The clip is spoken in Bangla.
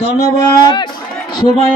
ধন্যবাদ। সময়